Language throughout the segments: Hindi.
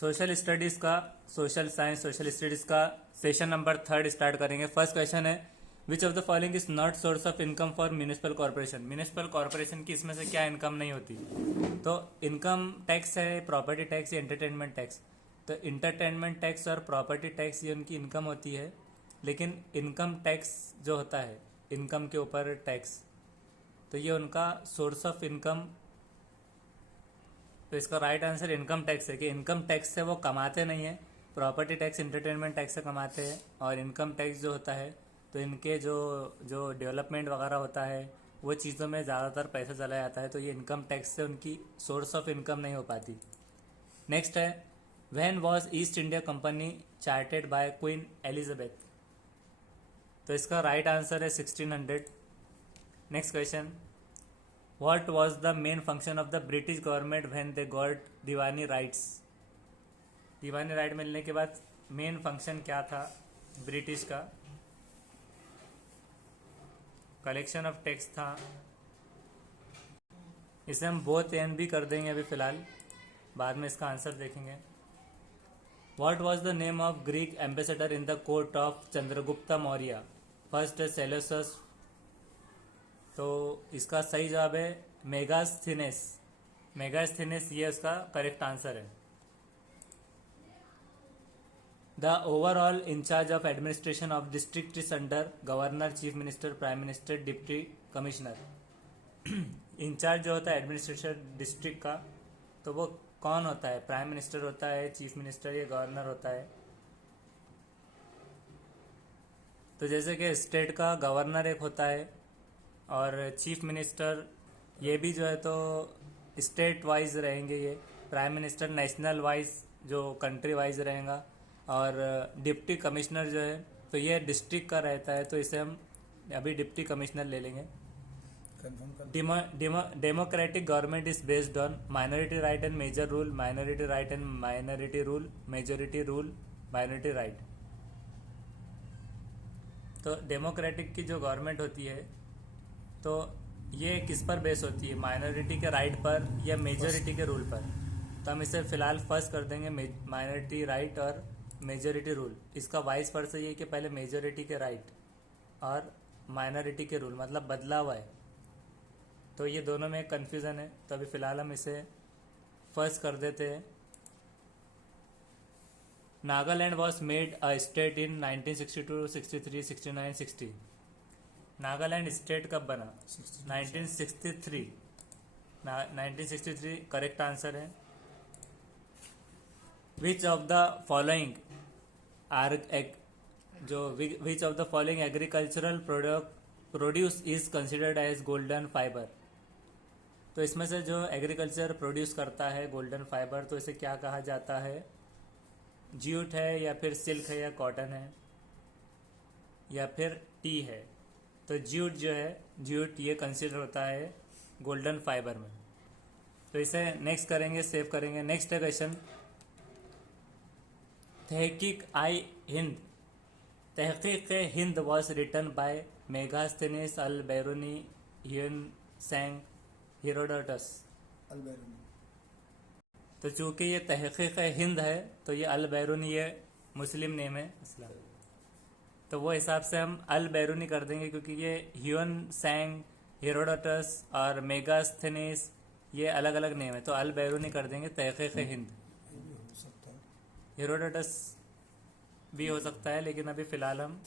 सोशल स्टडीज़ का, सोशल साइंस सोशल स्टडीज़ का सेशन नंबर 3 स्टार्ट करेंगे। फर्स्ट क्वेश्चन है, which of the following is not source of income for municipal corporation. Municipal corporation की इसमें से क्या इनकम नहीं होती? तो इनकम टैक्स है, प्रॉपर्टी टैक्स या एंटरटेनमेंट टैक्स। तो इंटरटेनमेंट टैक्स और प्रॉपर्टी टैक्स ये उनकी इनकम होती है, लेकिन इनकम टैक्स जो होता है इनकम के ऊपर टैक्स, तो ये उनका सोर्स ऑफ इनकम। तो इसका राइट आंसर इनकम टैक्स है कि इनकम टैक्स से वो कमाते नहीं है, प्रॉपर्टी टैक्स इंटरटेनमेंट टैक्स से कमाते हैं। और इनकम टैक्स जो होता है तो इनके जो जो डेवलपमेंट वगैरह होता है वो चीज़ों में ज़्यादातर पैसा चला जाता है, तो ये इनकम टैक्स से उनकी सोर्स ऑफ इनकम नहीं हो पाती। नेक्स्ट है, when was East India Company charted by Queen Elizabeth. तो इसका राइट आंसर है 1600। Next question, What was the main function of the British government when they got Deewani rights. Deewani right मिलने के बाद मेन फंक्शन क्या था ब्रिटिश का? कलेक्शन ऑफ टैक्स था। इसे हम बोथ एंड भी कर देंगे अभी फिलहाल, बाद में इसका आंसर देखेंगे। What was the name of Greek ambassador in the court of Chandragupta Maurya? First है सेलोसस। तो इसका सही जवाब है मेगास्थीनेस। मेगास्थीनेस ये उसका करेक्ट आंसर है। The overall incharge of administration of district is under governor, chief minister, prime minister, deputy commissioner. Incharge जो होता है एडमिनिस्ट्रेशन डिस्ट्रिक्ट का, तो वो कौन होता है? प्राइम मिनिस्टर होता है, चीफ मिनिस्टर या गवर्नर होता है। तो जैसे कि स्टेट का गवर्नर एक होता है और चीफ मिनिस्टर ये भी जो है तो स्टेट वाइज रहेंगे, ये प्राइम मिनिस्टर नेशनल वाइज जो कंट्री वाइज रहेगा, और डिप्टी कमिश्नर जो है तो ये डिस्ट्रिक्ट का रहता है, तो इसे हम अभी डिप्टी कमिश्नर ले लेंगे। Democratic government is based on minority right and major rule, minority right and minority rule, majority rule, minority right. तो डेमोक्रेटिक की जो गवर्नमेंट होती है तो ये किस पर बेस होती है? माइनॉरिटी के राइट पर या मेजोरिटी के रूल पर? तो हम इसे फिलहाल फर्स्ट कर देंगे, माइनॉरिटी राइट और मेजोरिटी रूल। इसका वाइस वर्सा ये है कि पहले मेजोरिटी के राइट और माइनॉरिटी के रूल मतलब बदला हुआ है, तो ये दोनों में कन्फ्यूज़न है। तो अभी फ़िलहाल हम इसे फर्स्ट कर देते हैं। Nagaland was made a state in 1962, 63, 69, 60। Nagaland state कब बना? 1963। 1963 करेक्ट आंसर है। Which of the following which of the following agricultural produce is considered as golden fibre. तो इसमें से जो एग्रीकल्चर प्रोड्यूस करता है गोल्डन फाइबर, तो इसे क्या कहा जाता है? ज्यूट है या फिर सिल्क है या कॉटन है या फिर टी है? तो ज्यूट जो है, ज्यूट ये कंसिडर होता है गोल्डन फाइबर में। तो इसे नेक्स्ट करेंगे, सेव करेंगे। नेक्स्ट है क्वेश्चन, तहकीक i Hind. Tahqiq Hind was written by Megasthenes, Al Biruni, Hiuen सैंग, Herodotus. अल बैरूनी। तो चूंकि ये तहकीक हिंद है तो ये अल बैरूनी ये मुस्लिम नेम है, तो वो हिसाब से हम अल बैरूनी कर देंगे, क्योंकि ये ह्यून सैंग, हेरोडोटस और मेगास्थनीस ये अलग अलग नेम है, तो अल बैरूनी कर देंगे। तहकीक हिंद, हेरोडोटस भी हो सकता है, लेकिन अभी फ़िलहाल हम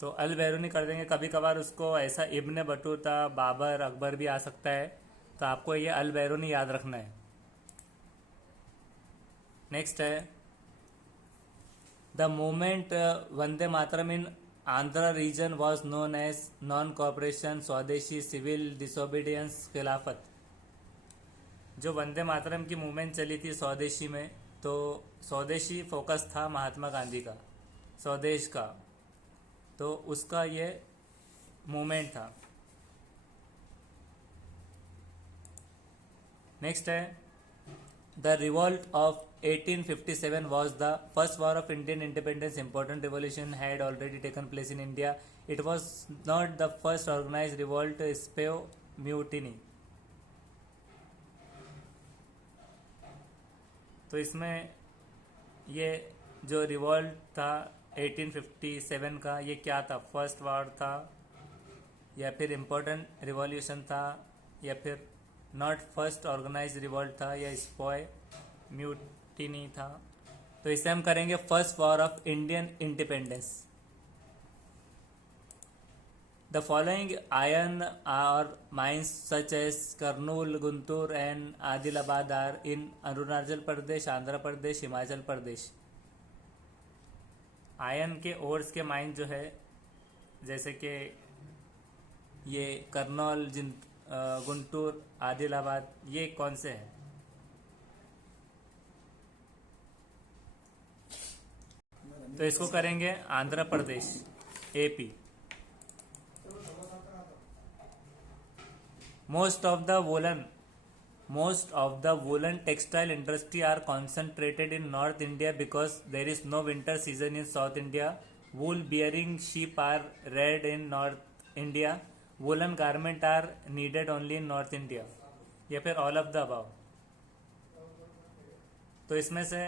तो अल बैरूनी कर देंगे। कभी कभार उसको ऐसा इब्न बटूता, बाबर, अकबर भी आ सकता है, तो आपको ये अल बैरूनी याद रखना है। नेक्स्ट है, the movement Vande Mataram in Andhra region was known as non cooperation, Swadeshi, civil disobedience, Khilafat. जो वंदे मातरम की मूवमेंट चली थी स्वदेशी में, तो स्वदेशी फोकस था महात्मा गांधी का, स्वदेश का, तो उसका ये मूवमेंट था। नेक्स्ट है, the revolt of 1857 was the first war of Indian independence. Important revolution had already taken place in India. It was not the first organized revolt, Speo mutiny. तो इसमें ये जो रिवॉल्ट था 1857 का, ये क्या था? फर्स्ट वॉर था या फिर इम्पोर्टेंट रिवॉल्यूशन था या फिर नॉट फर्स्ट ऑर्गेनाइज रिवॉल्ट था या स्पॉय म्यूटिनी था? तो इसे हम करेंगे first war of Indian independence. The following iron और mines such as Kurnool, Guntur and Adilabad are in Arunachal Pradesh, Andhra Pradesh, Himachal Pradesh. Iron के ओर्स के माइन जो है, जैसे कि ये करनौल, गुंटूर, आदिलाबाद, ये कौन से हैं? तो इसको करेंगे Andhra Pradesh, AP. Most of the woolen textile industry are concentrated in North India because there is no winter season in South India. Wool bearing sheep are reared in North India. Woolen garment are needed only in North India. या फिर all of the above। तो इसमें से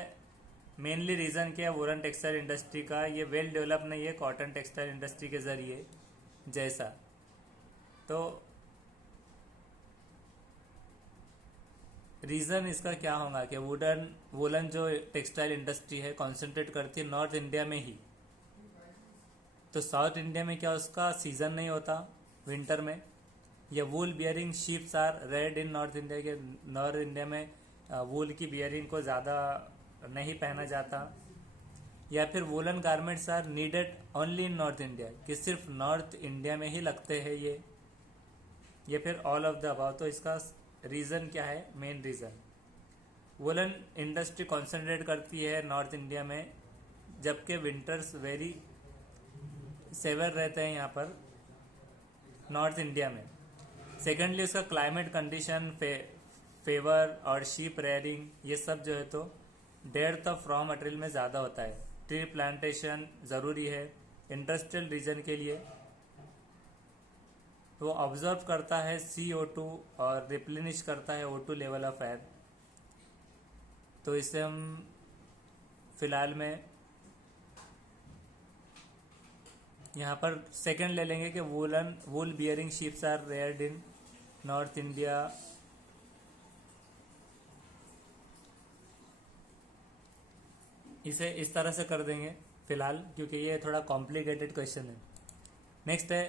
मेनली रीज़न क्या है वुलन टेक्सटाइल इंडस्ट्री का? ये वेल डेवलप नहीं है कॉटन टेक्सटाइल इंडस्ट्री के ज़रिए जैसा। तो रीज़न इसका क्या होगा कि वुलन जो टेक्सटाइल इंडस्ट्री है कॉन्सेंट्रेट करती है नॉर्थ इंडिया में ही। तो साउथ इंडिया में क्या उसका सीज़न नहीं होता विंटर में? या wool bearing sheeps are reared in north India, के नॉर्थ इंडिया में वूल की बियरिंग को ज़्यादा नहीं पहना जाता। या फिर woollen garments are needed only in north India, कि सिर्फ नॉर्थ इंडिया में ही लगते हैं ये। या फिर ऑल ऑफ द अबाव। तो इसका रीज़न क्या है? Main reason woollen industry concentrate करती है नॉर्थ इंडिया में, जबकि विंटर्स वेरी सेवर रहते हैं यहाँ पर नॉर्थ इंडिया में। सेकेंडली उसका क्लाइमेट कंडीशन, फेवर और शीप रेयरिंग, ये सब जो है तो डेप्थ ऑफ रॉ मटेरियल में ज़्यादा होता है। ट्री प्लांटेशन ज़रूरी है इंडस्ट्रियल रीजन के लिए। वो ऑब्जर्व करता है CO2 और रिप्लेनिश करता है O2 लेवल ऑफ एयर। तो इसे हम फिलहाल में यहाँ पर सेकंड ले लेंगे कि wool bearing sheeps are reared in north India. इसे इस तरह से कर देंगे फिलहाल, क्योंकि ये थोड़ा कॉम्प्लिकेटेड क्वेश्चन है। नेक्स्ट है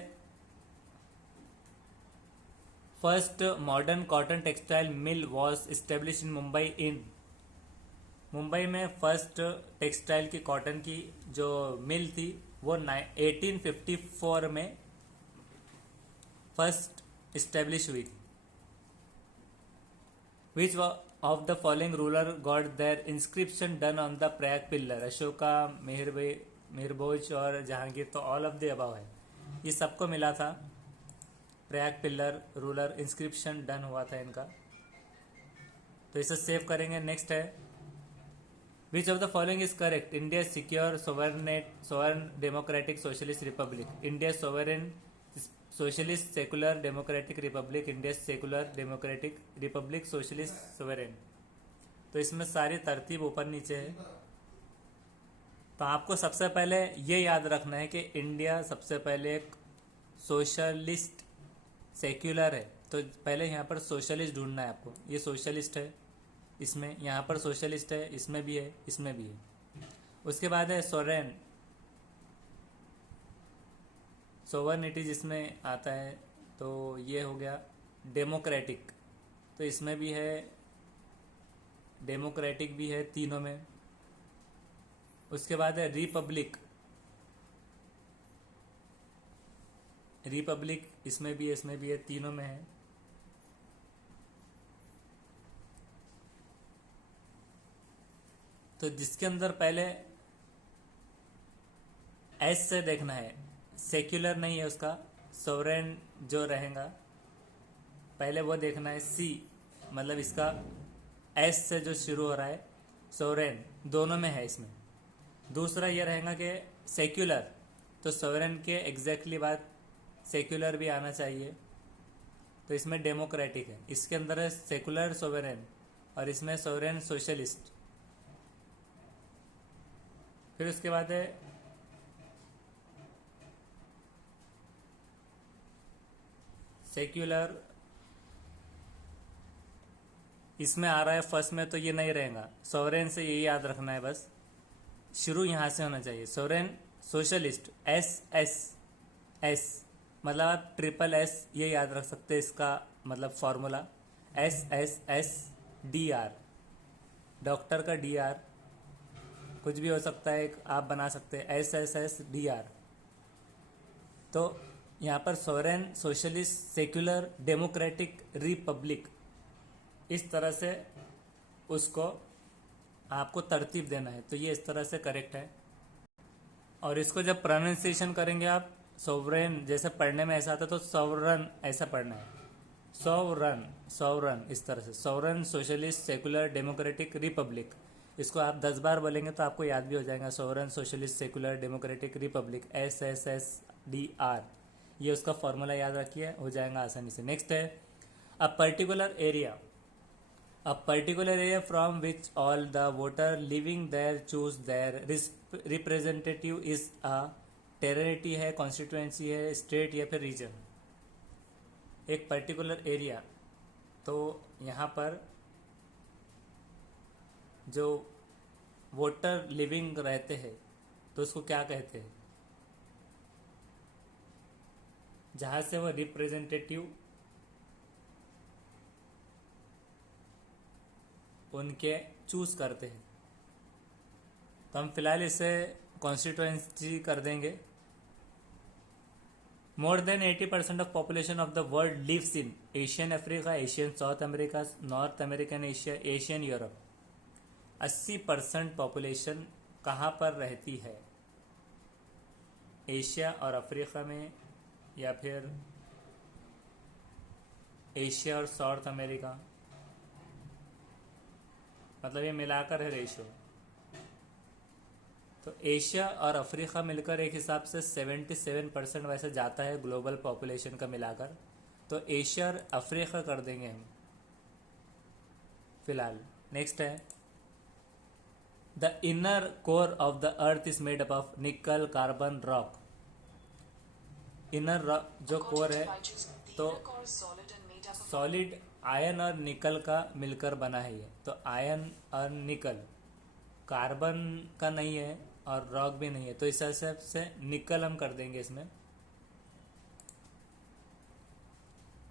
first modern cotton textile mill was establish in Mumbai in. Mumbai में फर्स्ट टेक्सटाइल की कॉटन की जो मिल थी वो 1854 में फर्स्ट इस्टेब्लिश हुई थी। Which of the following ruler got their inscription done on the Prayag pillar? Ashoka, Mehrbhoj और जहांगीर। तो ऑल ऑफ द अबव है, ये सबको मिला था। Prayag pillar ruler inscription done हुआ था इनका, तो इसे सेव करेंगे। नेक्स्ट है which of the following is correct? India secure sovereign democratic socialist Republic, India sovereign socialist secular democratic Republic, India secular democratic Republic socialist sovereign. तो इसमें सारी तरतीब ऊपर नीचे है। तो आपको सबसे पहले ये याद रखना है कि इंडिया सबसे पहले एक सोशलिस्ट सेक्युलर है। तो पहले यहाँ पर सोशलिस्ट ढूंढना है आपको। ये सोशलिस्ट है, इसमें यहाँ पर सोशलिस्ट है, इसमें भी है, इसमें भी है। उसके बाद है सोवरेन, सोवरेनिटी जिसमें आता है, तो ये हो गया डेमोक्रेटिक। तो इसमें भी है, डेमोक्रेटिक भी है तीनों में। उसके बाद है रिपब्लिक, रिपब्लिक इसमें भी है, इसमें भी है, तीनों में है। तो जिसके अंदर पहले एस से देखना है, सेक्युलर नहीं है उसका, सोवरेन जो रहेगा पहले वो देखना है। सी मतलब इसका एस से जो शुरू हो रहा है, सोवरेन दोनों में है इसमें। दूसरा ये रहेगा कि सेक्युलर, तो सोवरेन के एग्जैक्टली बाद सेक्युलर भी आना चाहिए। तो इसमें डेमोक्रेटिक है, इसके अंदर है सेकुलर सोवरेन, और इसमें सोवरेन सोशलिस्ट। फिर उसके बाद है सेक्युलर, इसमें आ रहा है फर्स्ट में तो ये नहीं रहेगा, सोवरेन से यही याद रखना है बस, शुरू यहाँ से होना चाहिए। Sovereign socialist, S S S, मतलब आप ट्रिपल एस ये याद रख सकते हैं, इसका मतलब formula S S S D R, doctor का डी आर, कुछ भी हो सकता है, आप बना सकते हैं S S S D R. तो यहाँ पर sovereign socialist secular democratic Republic, इस तरह से उसको आपको तरतीब देना है, तो ये इस तरह से करेक्ट है। और इसको जब प्रोनाउंसिएशन करेंगे आप, सोवरेन जैसे पढ़ने में ऐसा आता तो सोवरन ऐसा पढ़ना है, सोवरन सोवरन इस तरह से, sovereign socialist secular democratic Republic. इसको आप 10 बार बोलेंगे तो आपको याद भी हो जाएगा, sovereign socialist secular democratic Republic, S S S D R, ये उसका फॉर्मूला याद रखिए, हो जाएगा आसानी से। नेक्स्ट है a particular area, a particular area from which all the voter living there choose their representative is a territory है, कॉन्स्टिट्यूएंसी है, स्टेट या फिर रीजन। एक पर्टिकुलर एरिया, तो यहाँ पर जो वोटर लिविंग रहते हैं तो उसको क्या कहते हैं, जहाँ से वो रिप्रेजेंटेटिव उनके चूज करते हैं। तो हम फिलहाल इसे कॉन्स्टिट्यूएंसी कर देंगे। More than 80% of population of the world lives in Asian Africa, Asian South America, North American Asia, Asian Europe. 80% population कहाँ पर रहती है, एशिया और अफ्रीका में, या फिर एशिया और साउथ अमेरिका, मतलब ये मिलाकर है रेशियो। तो एशिया और अफ्रीका मिलकर एक हिसाब से 77% वैसे जाता है ग्लोबल पॉपुलेशन का मिलाकर, तो एशिया और अफ्रीका कर देंगे हम फिलहाल। नेक्स्ट है the inner core of the earth is made up of निकल कार्बन रॉक। इनर रॉक जो कोर है तो सॉलिड आयन और निकल का मिलकर बना है ये, तो आयन और निकल, कार्बन का नहीं है और रॉक भी नहीं है, तो इस हिसाब से निकल हम कर देंगे इसमें।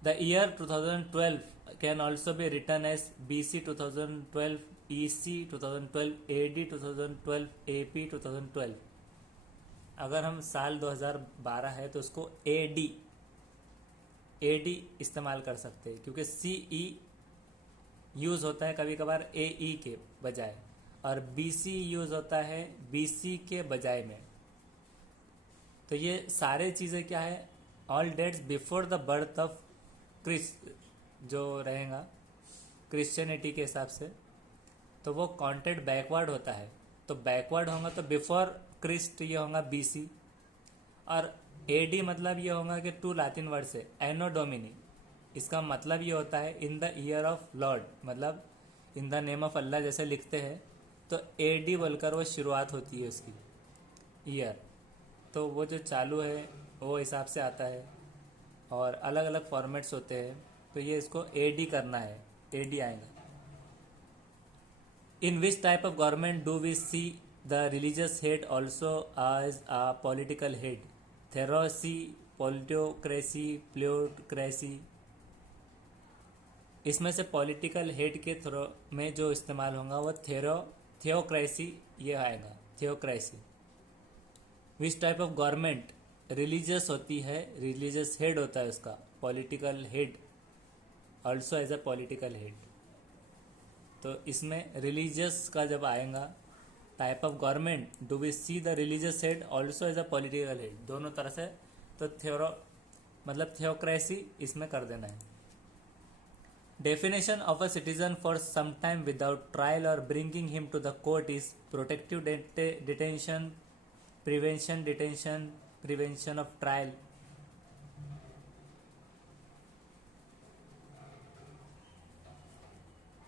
The year 2012 can also be return as BC 2012, EC 2012, AD 2012, AP 2012। अगर हम साल 2012 है तो उसको AD इस्तेमाल कर सकते हैं, क्योंकि CE यूज़ होता है कभी कभार AE के बजाय, और BC यूज़ होता है BC के बजाय में। तो ये सारे चीज़ें क्या है, all dates before the birth of Christ जो रहेगा क्रिश्चियनिटी के हिसाब से, तो वो काउंटेड बैकवर्ड होता है। तो बैकवर्ड होगा तो बिफोर क्रिस्ट ये होगा BC, और AD मतलब ये होगा कि 2 लातिन वर्ड से एनो डोमिनी, इसका मतलब ये होता है in the year of Lord, मतलब इन द नेम ऑफ अल्लाह जैसे लिखते हैं, तो AD बोलकर वो शुरुआत होती है उसकी ईयर, तो वो जो चालू है वो हिसाब से आता है, और अलग अलग फॉर्मेट्स होते हैं, तो ये इसको AD करना है, AD आएगा। In which type of government do we see the religious head also as a political head, theocracy, politocracy, platocracy. इसमें से पॉलिटिकल हेड के थ्रो में जो इस्तेमाल होगा वो थियोक्रेसी ये आएगा, theocracy. Which type of government religious होती है, रिलीजियस हेड होता है उसका, political head also as a political head. तो इसमें रिलीजियस का जब आएगा, type of government do we see the religious head also as a political head, दोनों तरह से, तो मतलब थियोक्रेसी इसमें कर देना है। Definition of a citizen for some time without trial और bringing him to the court is protective detention, prevention of trial.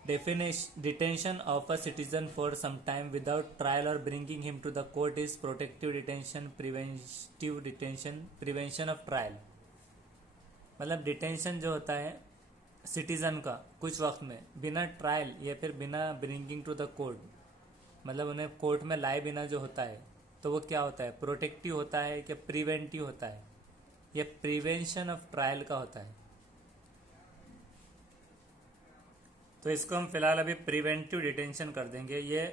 Detention of a citizen for some time without trial or bringing him to the court is protective detention, preventive detention, prevention of trial. मतलब डिटेंशन जो होता है सिटीज़न का कुछ वक्त में बिना ट्रायल या फिर बिना ब्रिंगिंग टू द कोर्ट, मतलब उन्हें कोर्ट में लाए बिना जो होता है, तो वो क्या होता है, प्रोटेक्टिव होता है क्या प्रिवेंटिव होता है, या प्रिवेंशन ऑफ ट्रायल का होता है. तो इसको हम फिलहाल अभी प्रिवेंटिव डिटेंशन कर देंगे. ये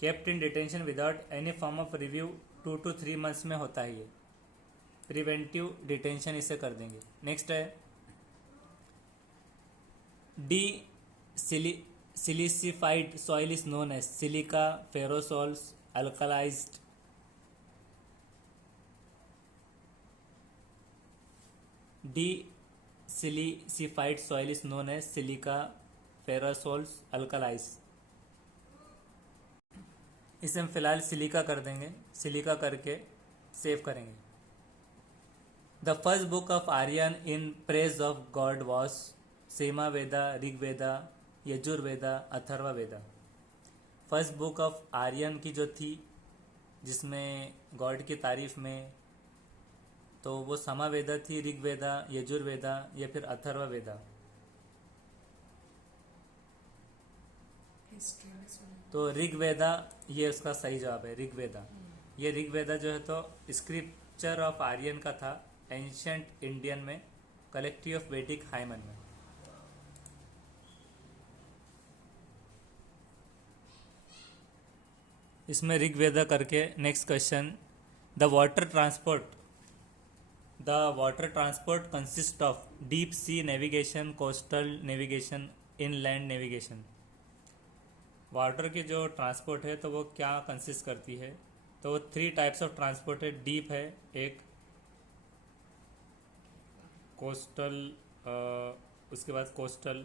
kept in detention without any form of review 2 to 3 months में होता है. ये प्रिवेंटिव डिटेंशन इसे कर देंगे. नेक्स्ट है desilicified soil is known as silica ferrosols alkalised. Desilicified soil is known as silica ferrosols alkalise. इसे हम फिलहाल सिलिका कर देंगे. सिलिका करके सेव करेंगे. The first book of Aryan in praise of god was Sama Veda, Rigveda, Yajurveda, Atharva Veda. First book of Aryan की जो थी जिसमें गॉड की तारीफ में, तो वो समावेदा थी, ऋग्वेदा, यजुर्वेदा या फिर अथर्व वेदा. तो ऋग्वेदा ये उसका सही जवाब है. ऋग्वेदा, ये ऋग्वेदा जो है तो स्क्रिप्चर ऑफ आर्यन का था, एंशिएंट इंडियन में, कलेक्टिव ऑफ वैदिक हाइमन में. इसमें ऋग्वेदा करके next question. The water transport consist of deep sea navigation, coastal navigation, inland navigation. Water की जो ट्रांसपोर्ट है तो वो क्या कंसिस्ट करती है, तो वो 3 टाइप्स ऑफ ट्रांसपोर्ट है. डीप है एक, कोस्टल, उसके बाद कोस्टल,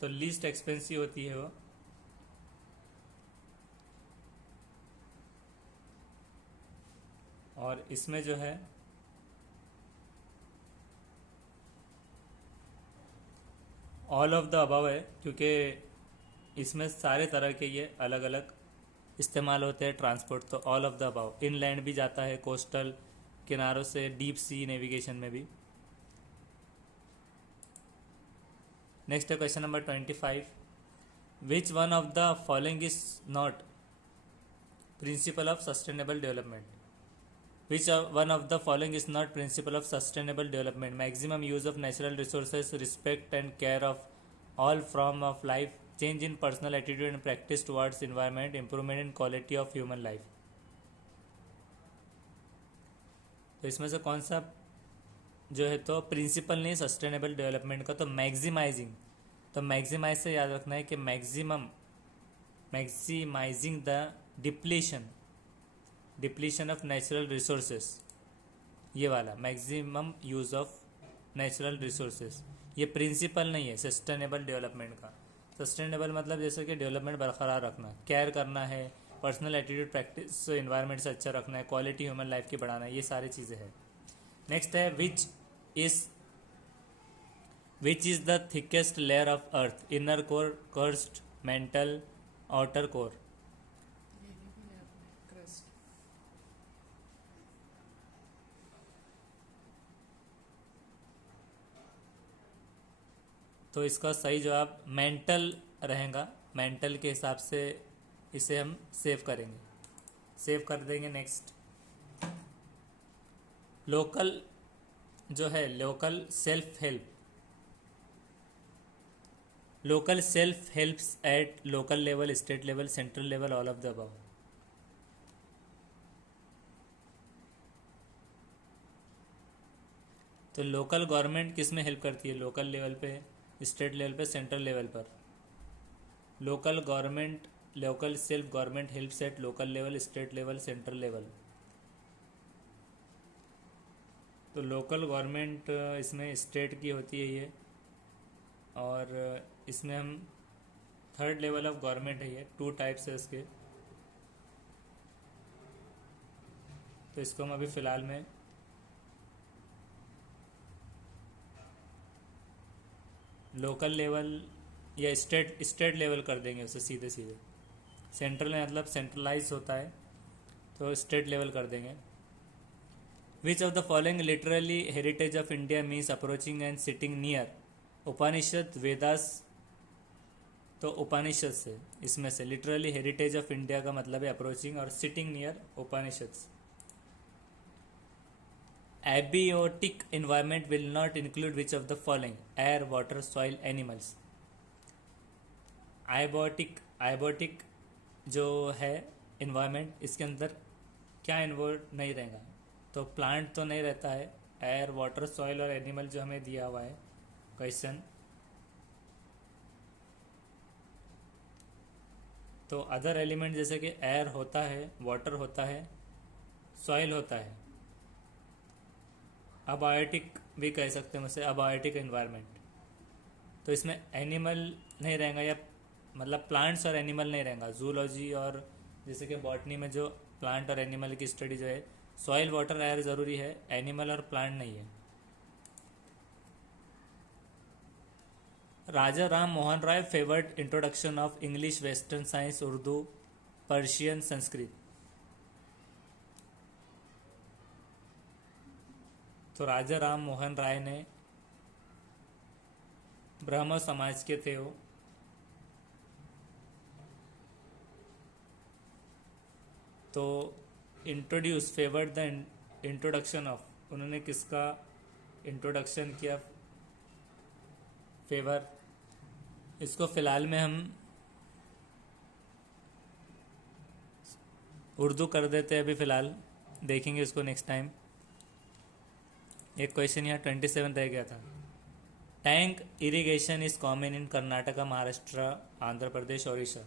तो लीस्ट एक्सपेंसिव होती है वो. और इसमें जो है ऑल ऑफ द अबव है, क्योंकि इसमें सारे तरह के ये अलग अलग इस्तेमाल होते हैं ट्रांसपोर्ट. तो all of the above. Inland भी जाता है, कोस्टल किनारों से, डीप सी नेविगेशन में भी. नेक्स्ट है question number 25. Which one of the following is not principle of sustainable development. Which one of the following is not principle of sustainable development? Maximum use of natural resources, respect and care of all form of life, change in personal attitude and practice towards environment, improvement in quality of human life. तो इसमें से कौन सा जो है तो प्रिंसिपल नहीं सस्टेनेबल डेवलपमेंट का, तो मैक्सिमाइजिंग. तो मैक्सिमाइज से याद रखना है कि maximising the depletion of natural resources, ये वाला maximum use of natural resources, ये प्रिंसिपल नहीं है सस्टेनेबल डेवलपमेंट का. सस्टेनेबल मतलब जैसे कि डेवलपमेंट बरकरार रखना, केयर करना है, पर्सनल एटीट्यूड प्रैक्टिस इन्वायरमेंट से अच्छा रखना है, क्वालिटी ह्यूमन लाइफ की बढ़ाना है, ये सारी चीज़ें हैं. नेक्स्ट है which is the thickest layer of earth. Inner core, cursed, mental, outer core. तो इसका सही जवाब मेंटल रहेगा. मेंटल के हिसाब से इसे हम सेव करेंगे, सेव कर देंगे. नेक्स्ट लोकल जो है, local self helps at local level, state level, central level, all of the above. तो लोकल गवर्नमेंट किस में हेल्प करती है, लोकल लेवल पे, स्टेट लेवल पे, सेंट्रल लेवल पर. Local government, local self government helps at local level, state level, central level. तो लोकल गवर्नमेंट इसमें स्टेट की होती है ये, और इसमें हम 3rd लेवल ऑफ गवर्नमेंट है ये. 2 टाइप्स है इसके. तो इसको हम अभी फ़िलहाल में लोकल लेवल या स्टेट स्टेट लेवल कर देंगे उसे सीधे सीधे। सेंट्रल मतलब सेंट्रलाइज होता है, तो स्टेट लेवल कर देंगे। Which of the following literally heritage of India means approaching and sitting near? Upanishad, Vedas. तो उपनिषद से, इसमें से लिटरली हेरिटेज ऑफ इंडिया का मतलब है अप्रोचिंग और sitting near Upanishad. Abiotic environment will not include which of the following? Air, water, soil, animals. आइबोटिक जो है इन्वायरमेंट, इसके अंदर क्या इन्वॉल्व नहीं रहेगा? तो प्लांट तो नहीं रहता है। एयर, वाटर, सॉइल और एनिमल जो हमें दिया हुआ है क्वेश्चन, तो अदर एलिमेंट जैसे कि एयर होता है, वाटर होता है, सॉइल होता है। अबायोटिक भी कह सकते हैं उसे, अबायोटिक एनवायरनमेंट। तो इसमें एनिमल नहीं रहेगा, या मतलब प्लांट्स और एनिमल नहीं रहेगा। जूलॉजी और जैसे कि बॉटनी में जो प्लांट और एनिमल की स्टडी जो है, सॉइल, वाटर, एयर ज़रूरी है, एनिमल और प्लांट नहीं है। Raja Ram Mohan Roy favoured introduction of English, western science, Urdu, Persian, Sanskrit. तो राजा राम मोहन राय ने, ब्राह्मण समाज के थे वो, तो फेवर्ड द इंट्रोडक्शन ऑफ, उन्होंने किसका इंट्रोडक्शन किया, फेवर। इसको फिलहाल में हम उर्दू कर देते हैं अभी फ़िलहाल, देखेंगे इसको नेक्स्ट टाइम। एक क्वेश्चन यहाँ 27 रह गया था। Tank irrigation is common in Karnataka, Maharashtra, Andhra Pradesh, Odisha.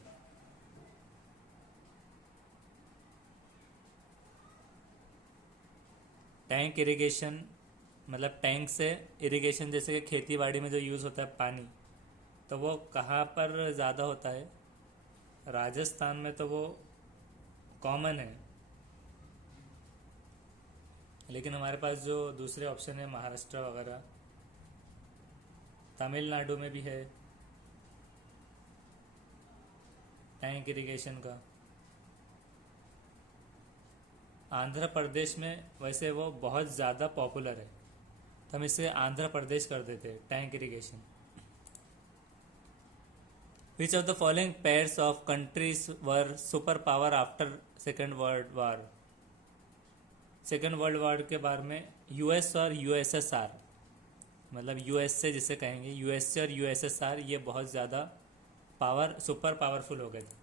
Tank irrigation मतलब टैंक से इरिगेशन, जैसे कि खेती बाड़ी में जो यूज़ होता है पानी, तो वो कहाँ पर ज़्यादा होता है? राजस्थान में तो वो कॉमन है, लेकिन हमारे पास जो दूसरे ऑप्शन है महाराष्ट्र वगैरह, तमिलनाडु में भी है टैंक इरिगेशन का। आंध्र प्रदेश में वैसे वो बहुत ज़्यादा पॉपुलर है, तो हम इसे आंध्र प्रदेश कर देते हैं, tank irrigation. Which of the following pairs of countries were super power after second world war? Second world war के बारे में यूएस और यूएसएसआर, मतलब यूएसए जिसे कहेंगे, यूएसए और यूएसएसआर, ये बहुत ज़्यादा सुपर पावरफुल हो गए थे।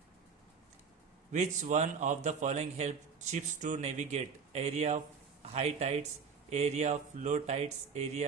Which one of the following help ships to navigate? Area of high tides, area of low tides, area